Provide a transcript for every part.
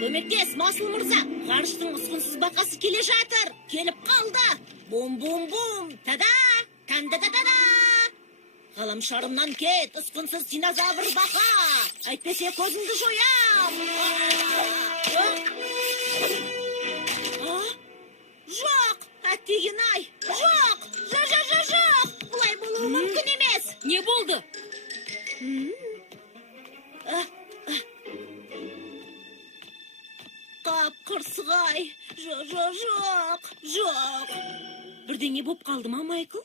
Көмектес, Масыл мырза. Ғарыштың ұсқынсыз бақасы келе жатыр. Келіп қалды. Бум-бум-бум. Тада! Танда-да-да-да! Ғаламшарымнан кет, ұсқынсыз динозавр бақа. Әйтпесе көзіңді жоям. Жоқ, әттеген-ай. Жоқ, жоқ. Бұлай болуы мүмкін емес. Не болды? Қап-қырсығай. Жоқ. Бірдеңе боп қалды ма, Майкл?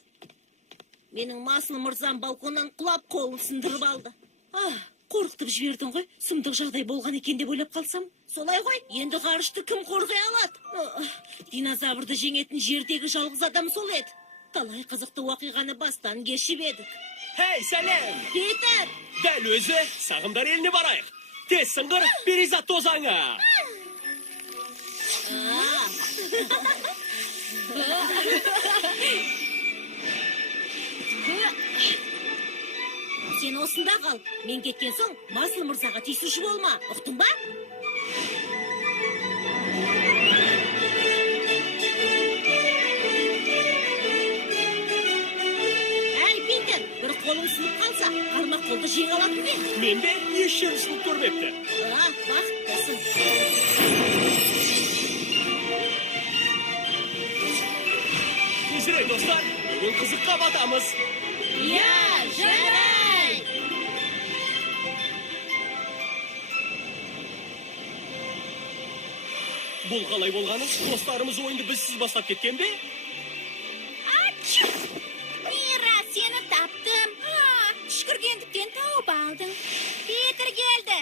Менің Масыл мырзам балконнан құлап қолын сындырып алды. Қорқытып жібердің ғой. Сұмдық жағдай болған екен деп ойлап қалсам. Солай ғой, енді ғарышты кім қорғай алады? Динозаврды жеңетін жердегі жалғыз адам сол еді. Талай қызықты уақиғаны бастан кешіп едік. Хей, сәлем! Питер! Дәл өзі, сағымдар еліне барайық. Тез сыңғыр, перизат тозаңа. Сен осында қал. Мен кеткен соң, Масыл мырзаға тиісуші болма. Ұқтың ба? Әй, Питер, бір қолың сынып қалса, қармақ қолды жеңе алатын бе? Мен бе еш жерім сынып көрмепті. Бақыттысың. Тезірек, достар, бүгін қызыққа батамыз. Жарай! Бұл қалай болғаны, достарымыз ойынды бізсіз бастап кеткен бе? Мира, сені таптым. Түшкіргендіктен тауып алдың. Питер келді.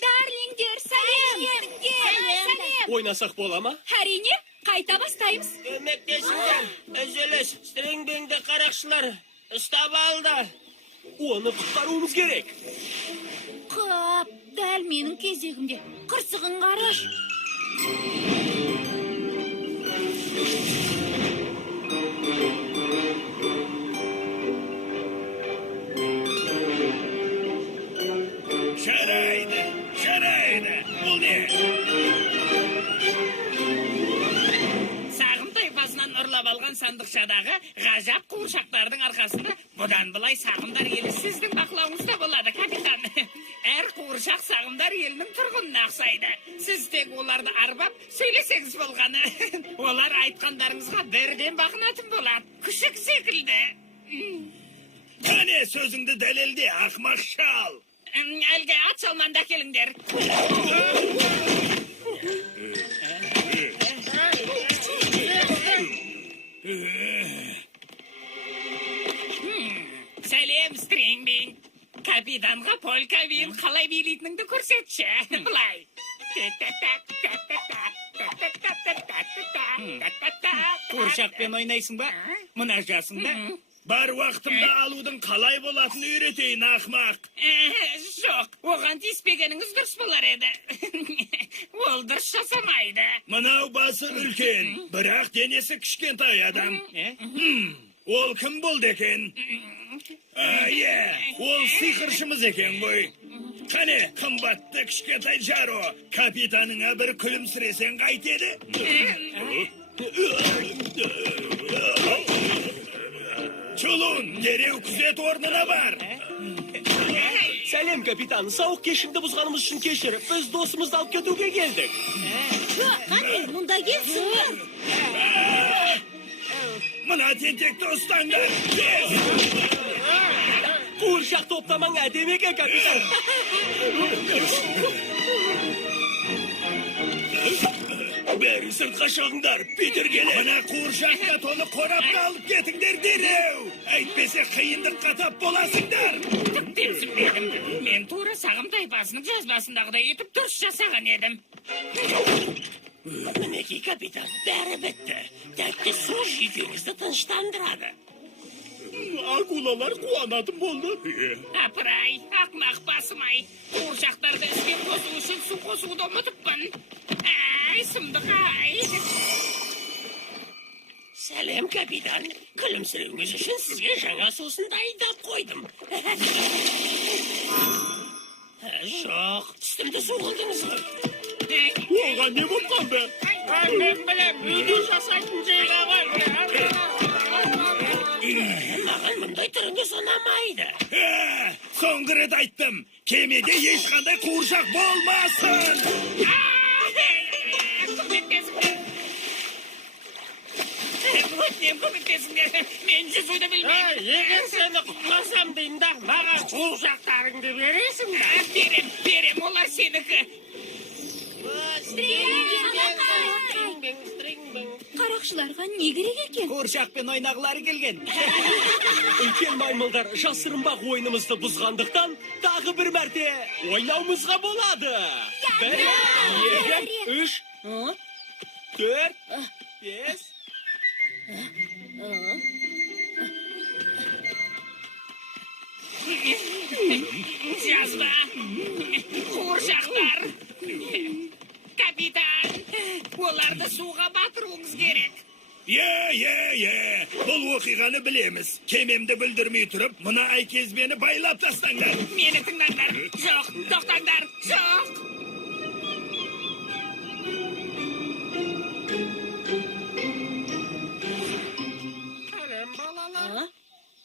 Дарлингер, сәлем. Сәлем. Ойнасақ бола ма? Әрине, қайта бастаймыз. Көмектесіңдер. Үзіліс, стрингбеңді қарақшылар ұстап алды. Оны құтқаруымыз керек. Қап, дәл менің кезегімде. Қырсығын қараш. Жарайды. Бұл не? Сағым тайпасынан ұрлап алған сандықшадағы ғажап қуыршақтардың арқасында бұдан былай сағымдар елі сіздің бақылауыңызда болады, капитан. Әр қуыршақ сағымдар елінің тұрғынына ұқсайды. Сіз тек оларды арбап сөйлесеңіз болғаны. Олар айтқандарыңызға бірден бақынатын болады. Күшік секілді. Қане сөзіңді дәлелде, ақмақ шал. Әлгі ат салманды әкеліңдер. Сәлем, Стрингбинг. Капитанға полька биін қалай билейтініңді көрсетші. Бұлай. Қуыршақпен ойнайсың ба? Мұна жасыңда? Бар уақытымда алудың қалай болатыны үйретейін, ақмақ. Жоқ, оған тиіспегеніңіз дұрыс болар еді. Ол дұрыс жасамайды. Мынау басы үлкен, бірақ денесі кішкентай адам. Ол кім болды екен? Ол сиқыршымыз екен ғой. Қане, қымбатты кішкентай Жаро, капитаныңа бір күлімсіресең қайтеді? Чулун, дереу күзет орнына бар. Сәлем, капитан. Сауық кешімді бұзғанымыз үшін кешір. Біз досымызды алып кетуге келдік. Қане, мұнда келсіңдер. Мына тентекті ұстаңдар. Қуыршақ топтамаң әдемеге, капитан. Бәрі сыртқа шығыңдар, Питер келе. Мына қуыршаққа тоны қорапқа алып кетіңдер дереу. Әйтпесе қиындыққа тап боласыңдар. Түсінбедім. Мен тура сағым тайпасының жазбасындағыдай етіп дұрыс жасаған едім. Мінекей, капитан, бәрі бітті. Тәтті су жүйкеңізді тыныштандырады. Акулалар қуанатын болды. Апырай, ақмақ басым-ай. Қуыршақтарды іске қосу үшін су қосуды ұмытыппын. Әй, сұмдық-ай. Сәлем, капитан. Күлімсіреуіңіз үшін сізге жаңа сусын дайындап қойдым. Жоқ, үстімді су қылдыңыз ғой. Оған не болып қалды? Мен білем, үйде жасайтын жейға ғой. Маған мұндай түріңе санамайды. Соңғы рет айттым, кемеде ешқандай қуыршақ болмасын. Көмектесіңдер. Мен жүзуді білмеймін. Егер сені құтқарсам деймін да, маған қуыршақтарыңды бересің бе? Берем, олар сенікі. Қарақшыларға не керек екен? Қуыршақпен ойнағылары келген. Үлкен маймылдар жасырынбақ ойынымызды бұзғандықтан тағы бір мәрте ойнауымызға болады. 1, 2, 3, 4, 5. Жазба. Қуыршақтар. Капитан, оларды суға батыруыңыз керек. Бұл оқиғаны білеміз. Кемемді бүлдірмей тұрып, мұна айкезбені байлап тастаңдар. Мені тыңдаңдар. Жоқ, тоқтаңдар. Жоқ. Сәлем балалар.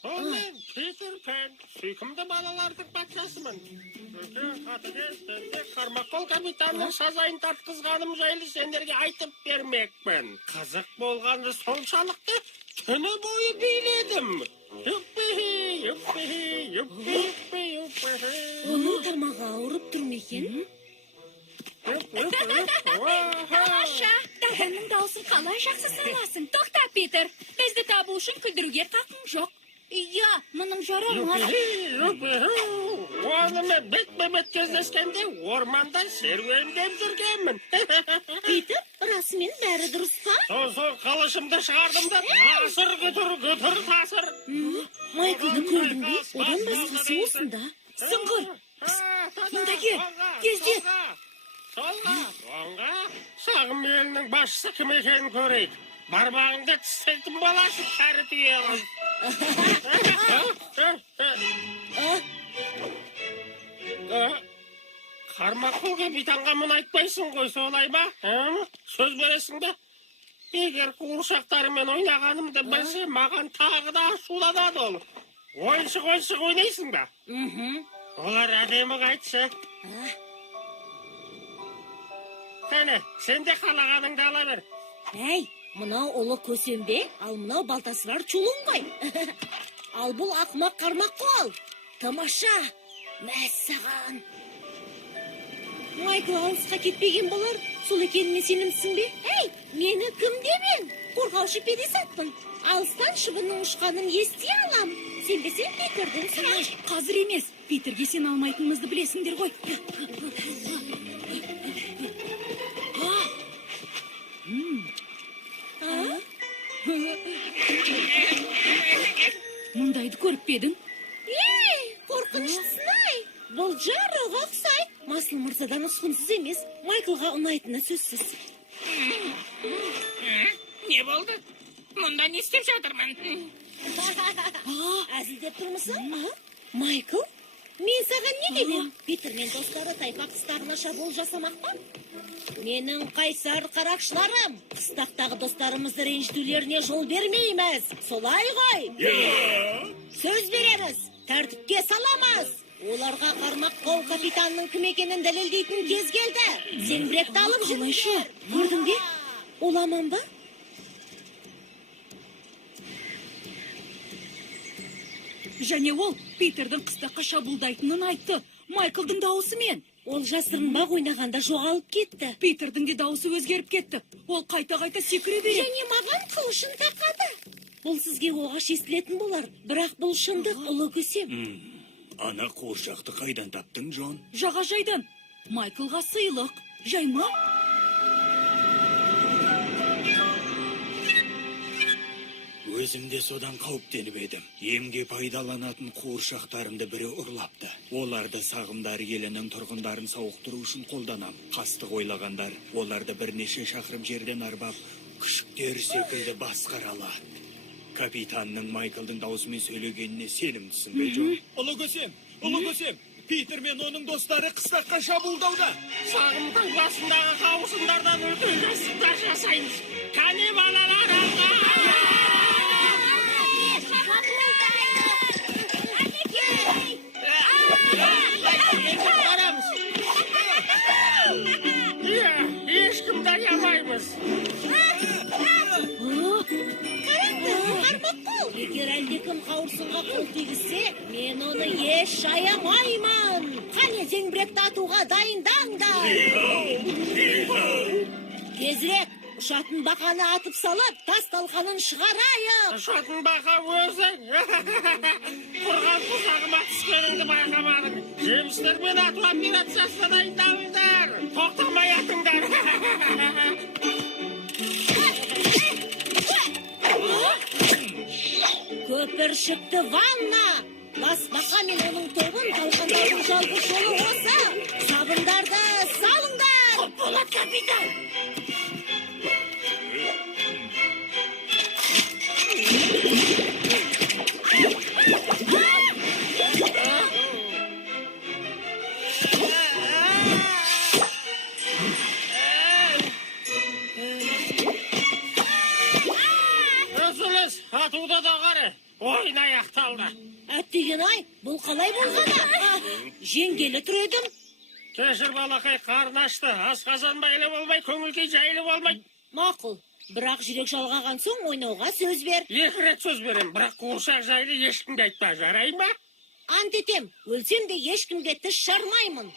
Ол мен Питер Пен, сүйкімді балалардың патшасымын. Үлкен қатыгез Қармақол капитанның сазайын тартқызғаным жайлы сендерге айтып бермекпін. Қызық болғаны соншалықты түні бойы биледім. Юппи, юппи, юппи, юппи, юппи. Оның тамағы ауырып тұр ма екен? Тамаша, Даданның даусын қалай жақсы саласың? Тоқта, Питер. Бізді табу үшін күлдіруге қақың жоқ. Иә, мұның жарамыз. Онымен бет-бет кездескенде орманда серуендеп жүргенмін. Питер, расымен бәрі дұрыс па? Соң қылышымды шығардым да тасыр күтір тасыр. Майклды көрдің бе? Одан басқасы осында. Сұңғыр, мұнда кел, тездет. Солға, оңға, сағым елінің басшысы кім екенін көрейік. Бармағыңды тістейтін баласын кәрі түйе қыз. Қармақол капитанға мұны айтпайсың ғой, солай ма? Сөз бересің бе? Егер қуыршақтарымен ойнағанымды білсе, маған тағы да ашуланады ол. Ойыншық ойнайсың ба? Олар әдемі қайтшы. Кәне, сен де қалағаныңды ала бер. Әй, мынау ұлы көсембе, ал мынау балтасы бар чулың ғой. Ал бұл ақымақ Қармақол. Тамаша, мәссаған. Майкл алысқа кетпеген болар. Сол екеніне сенімсің бе? Әй, мені кім демен? Қорғаушы перизатпын. Алыстан шыбынның ұшқанын ести алам. Сенбесең Питерден сұра. Қазір емес, Питерге сен алмайтынымызды білесіңдер ғой. Мұндайды көріп пе едің? Ей, қорқыныштысын-ай. Бұл жарығы ұқсайды. Масыл мырзадан ұсқынсыз емес. Майклға ұнайтыны сөзсіз. Не болды? Мұнда не істеп жатырмын? Әзілдеп тұрмысың? Майкл, мен саған не демем? Питер мен достары тайпа қыстағына шабуыл жасамақ па? Менің қайсар қарақшыларым. Қыстақтағы достарымызды ренжітулеріне жол бермейміз. Солай ғой? Сөз береміз. Тәртіпке саламыз. Оларға Қармақол капитанның кім екенін дәлелдейтін кез келді. Сен бректі алып жүріңдер. Көрдің бе? Ол аман ба? Және ол Питердің қыстаққа шабуылдайтынын айтты. Майклдың дауысымен. Ол жасырынбақ ойнағанда жоғалып кетті. Питердің де дауысы өзгеріп кетті. Ол қайта-қайта секіре береді. Және маған қылышын тақады. Бұл сізге оғаш естілетін болар. Бірақ бұл шындық, ұлы көсем. Ана қуыршақты қайдан таптың, Джон? Жағажайдан. Майклға сыйлық. Жайма? Өзімде содан қауіптеніп едім. Емге пайдаланатын қуыршақтарымды бірі ұрлапты. Оларды сағымдар елінің тұрғындарын сауықтыру үшін қолданам. Қастық ойлағандар, оларды бірнеше шақырым жерден арбап, күшіктер секілді басқара алады. Капитанның Майклдың даусымен сөйлегеніне сенімдісің бе, Джон? Ұлы көсем, Питер мен оның достары қыстаққа шабуылдауда. Сағымдың басындағы қауырсындардан үлкен жастықтар жасаймыз. Кәне балалар алға! Барамыз. Иә, ешкімді аямаймыз. Егер әлдекім қауырсынға қол тигізсе, мен оны еш аямаймын. Қане зеңбіректі атуға дайындаңдар. Тезірек, ұшатын бақаны атып салып, тас талқанын шығарайық. Ұшатын бақа өзі. Құрған тұзағыма түскеніңді байқамадың. Жемістермен ату операциясына дайындалыңдар. Тоқтамай атыңдар. Көпіршікті ванна. Басбақа мен оның тобын талқандаудың жалғыз жолы осы. Сабындарды салыңдар. Болады, капитан. Өзіліз, атуда да қары. Ойын аяқталды. Әттеген-ай, бұл қалай болғаны? Жеңгелі тұр едім. Кешір балақай, қарын ашты. Асқазан байлы болмай, көңіл-күй жайлы болмай. Мақұл, бірақ жүрек жалғаған соң ойнауға сөз бер. 2 рет сөз берем, бірақ қуыршақ жайлы ешкімге айтпа, жарай ма? Ант етем, өлсем де ешкімге тіс жармаймын.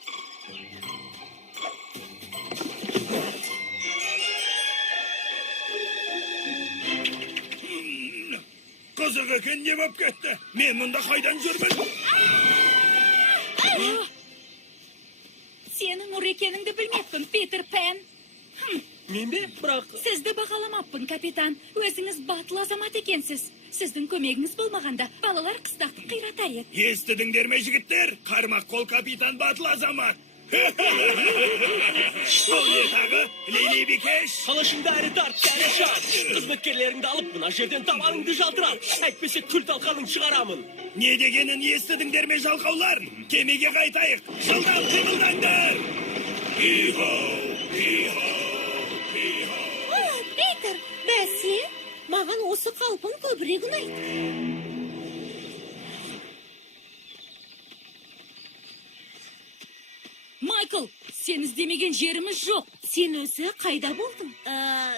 Қызық екен не боп кетті? Мен мұнда қайдан жүрмін? Сенің ұр екеніңді білмеппін, Питер Пен. Мен бе? Бірақ... Сізді бағаламаппын, капитан. Өзіңіз батыл азамат екенсіз. Сіздің көмегіңіз болмағанда, балалар қыстақты қиратар еді. Естідіңдер ме жігіттер? Қармақ қол капитан батыл азамат. Сол не тағы? Лили Бикеш? Қалашыңды әрі тарт, әрі шар. Қызметкерлеріңді алып, мына жерден табаныңды жалтырам. Әйтпесе күл талқанын шығарамын. Не дегенін естідіңдер ме жалқаулар? Кемеге қайтайық. Жылдам қимылдаңдар. Ихо, ихо, ихо. Питер, бәсе, маған осы қалпын көбірек ұнайды. Майкл, сен іздемеген жеріміз жоқ. Сен өзі қайда болдың?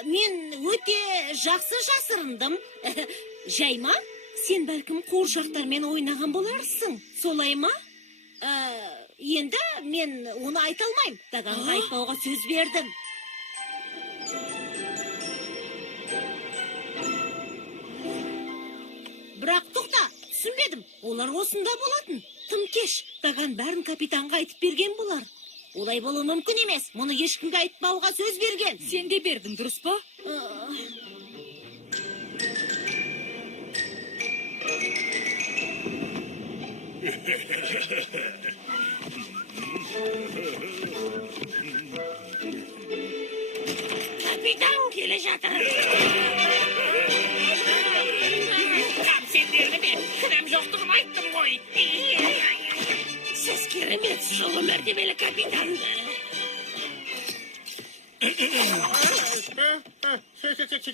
Мен өте жақсы жасырындым. Жайма, сен бәлкім қуыршақтармен ойнаған боларсың. Солай ма? Енді мен оны айта алмайым. Дағанға айтпауға сөз бердім. Бірақ тоқта, түсінбедім. Олар осында болатын. Тым кеш. Даған бәрін капитанға айтып берген болар. Олай болу мүмкін емес. Мұны ешкімге айтпауға сөз берген. Сен де бердің, дұрыс па? Капитан келе жатыр. Қап сендерді ме? Кінәм жоқтығын айттым ғой. Сіз керемет жылы мәртебелі капитан.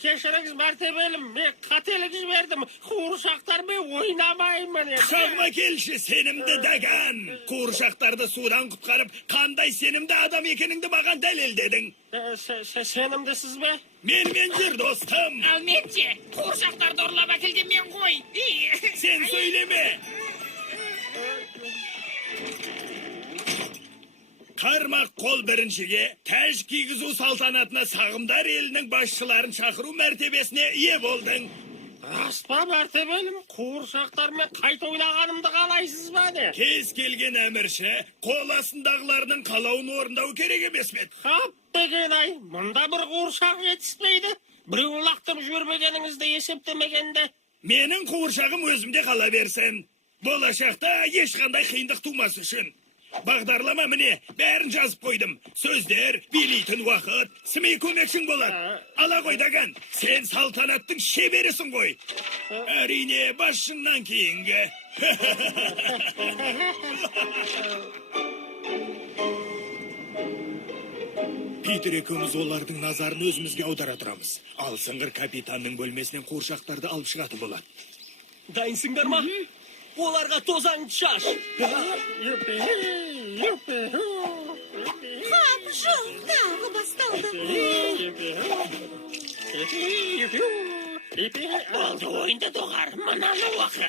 Кешіріңіз мәртебелім, мен қателік жібердім. Қуыршақтармен ойнамаймын. Шағыма келші сенімді дәган. Қуыршақтарды судан құтқарып, қандай сенімді адам екеніңді маған дәлелдедің. Сенімдісіз бе? Менімен жүр, достым. Ал мен ше, қуыршақтарды ұрлап әкелген мен ғой. Сен сөйлеме. Қармақ қол біріншіге тәж кигізу салтанатына сағымдар елінің басшыларын шақыру мәртебесіне ие болдың. Рас па мәртебелім, қуыршақтармен қайта ойнағанымды қалайсыз ба не? Кез келген әмірші қол астындағылардың қалауын орындау керек емес пе? Қап деген ай, мұнда бір қуыршақ жетіспейді. Біреуін лақтырып жібермегеніңізді есептемегенде. Менің қуыршағым өзімде қала берсін. Болашақта ешқандай қиындық тумас үшін. Бағдарлама міне, бәрін жазып қойдым. Сөздер, билейтін уақыт, сімей көмекшің болады. Ала қой Даган, сен салтанаттың шеберісің ғой. Әрине, басшыңнан кейінгі. Питер екеуміз олардың назарын өзімізге аудара тұрамыз. Ал сыңғыр капитанның бөлмесінен қуыршақтарды алып шығатын болады. Дайынсыңдар ма? Оларға тозаңды шаш. Қап, жоқ, тағы басталды. Oldu oyunda doğar, manalı oku.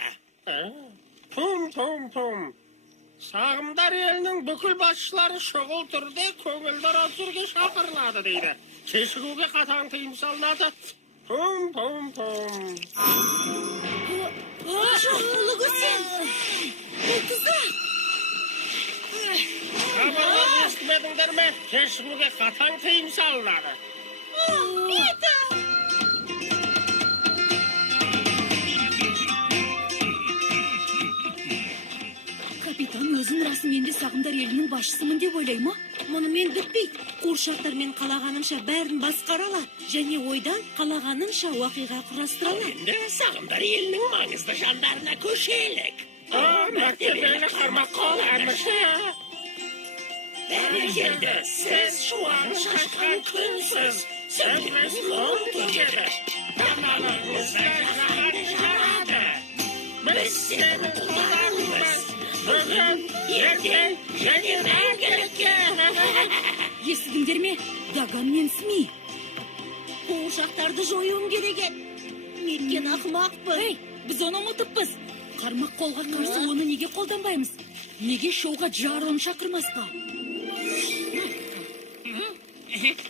Pum. Sağımdar elinin bükül başçıları şoğul türde köngüldar azurge şakırladı deydi. Keşiguge katan tıyım salnadı. Pum. Жоқ, ұлы көсем. Бұл тұзақ. Kabağı естімедіңдер ме? Keşiguge katan tıyım salnadı. Питер! Капитан өзін расыменде сағымдар елінің басшысымын деп ойлай ма? Мұнымен бітпейді. Қуыршақтармен қалағанымша бәрін басқара алады. Және ойдан қалағанымша уақиға құрастыра алады. Şimdi sağımdar elinin mangızlı jandarına köşelik. Mertebeyle karmak kol emrisi. Beri geldi, siz şu an şaşkın künsüz. Sözünüz mutlu gibi. Kanalınızda yalan çıkardı. Biz senin kullarımız. Bugün, ертең және мәңгілікке. Естідіңдер ме? Даган мен Сми. Қуыршақтарды жоюым керек еді. Неткен ақымақпын. Ей, біз оны ұмытыппыз. Қармақ қолға қарсы оны неге қолданбаймыз? Неге шоуға Джароны шақырмасқа?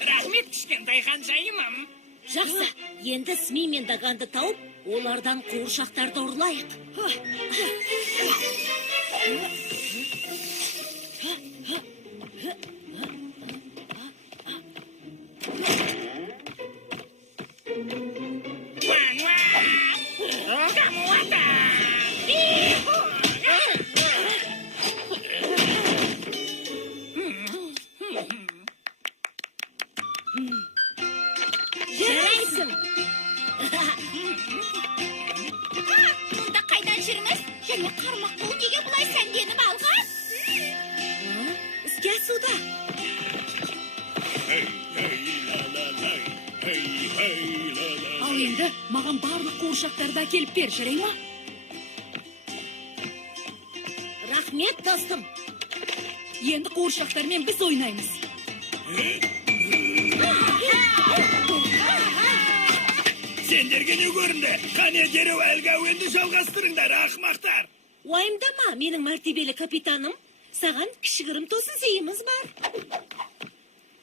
Рахмет кішкентай ханшайымым. Жақсы, енді Сми мен Даганды тауып, олардан қуыршақтарды ұрлайық. Kamu ada. Жарайсың. Мұнда қайдан жүріңіз? Және қармақ қол неге бұлай сәнденіп алған? Іске асуда. Ал енді маған барлық қуыршақтарды әкеліп бер, жарай ма? Рахмет, достым. Енді қуыршақтармен біз ойнаймыз. Сендерге не көрінді? Қане дереу әлгі әуенді жалғастырыңдар, ақымақтар. Уайымдама, менің мәртебелі капитаным. Саған кішігірім тосын сейіміз бар.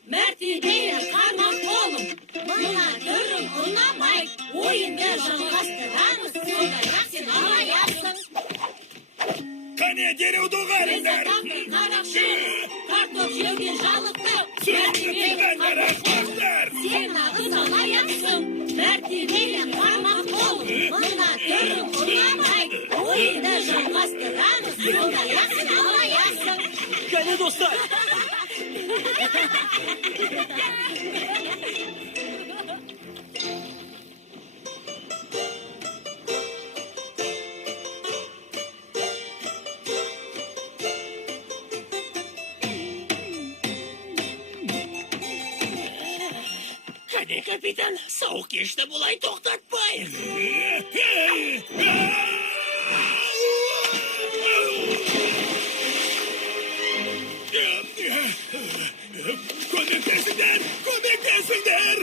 Мәртебелі қармақ қолым, мына түрің ұнамай, ойынды жалғастырамыз, сондай-ақ сен алаяқсың. Қане дереу доғарыңдар. Қарақшы, картоп жеуден жалықты. Сөзді тыңдаңдар, ақымақтар. Сен нағыз алаяқсың. Мәртебелі қармақ қолым, мына түрің ұнамай, ойынды жалғастырамыз, сондай-ақ сен алаяқсың. Кәне достар. Hadi kapitan, soğuk geçti bulay toktatmayın. Көмектесіңдер! Көмектесіңдер!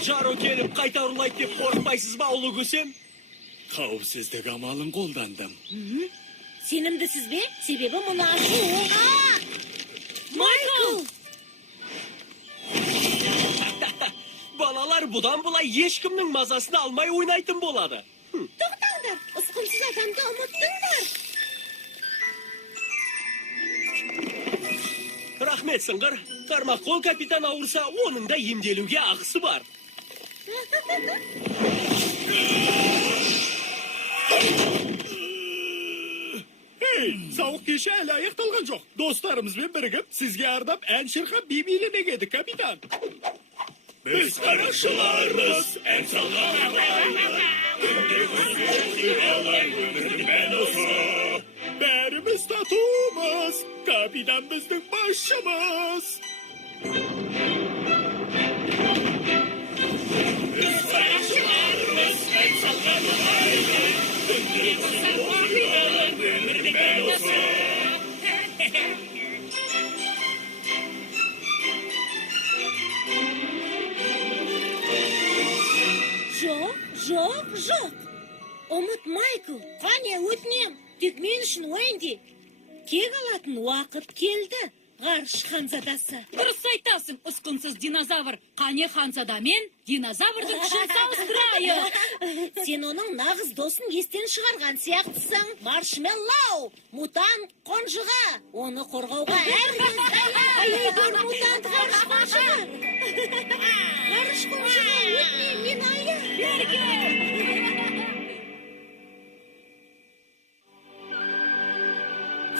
Жаро келіп қайта ұрлайды деп қорықпайсыз ба, ұлы көсем? Қауіпсіздік амалын қолдандым. Сенімдісіз бе? Себебі мұны ашу. Майкл! Балалар бұдан бұлай ешкімнің мазасын алмай ойнайтын болады. Тоқтаңдар, ұсқынсыз адамды ұмыттыңдар. Рахмет, сыңғыр. Қармақ қол капитан ауырса, оның да емделуге ақысы бар. Ей, сауық кеші әлі аяқталған жоқ. Достарымызбен бірігіп, сізге арнап ән шырқап би билемек еді, капитан. Біз қарақшылармыз, ән салған бәріміз татумыз, капитан біздің басшымыз. Біз қарақшылармыз, ән салған Жоқ. Ұмыт, Майкл. Қане, өтінем. Тек мен үшін Уэнди. Кек алатын уақыт келді. Ғарыш ханзадасы. Дұрыс айтасың, ұсқынсыз динозавр. Қане ханзада мен динозаврдың күшін салыстырайық. Сен оның нағыз досын естен шығарған сияқтысың. Маршмеллоу, мутант қонжыға. Оны қорғауға әркез дайын. Мутант ғарыш қонжыға. Ғарыш қонжыға, өтінем, мен айы.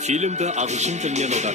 Фильмді ағылшын тілінен аударған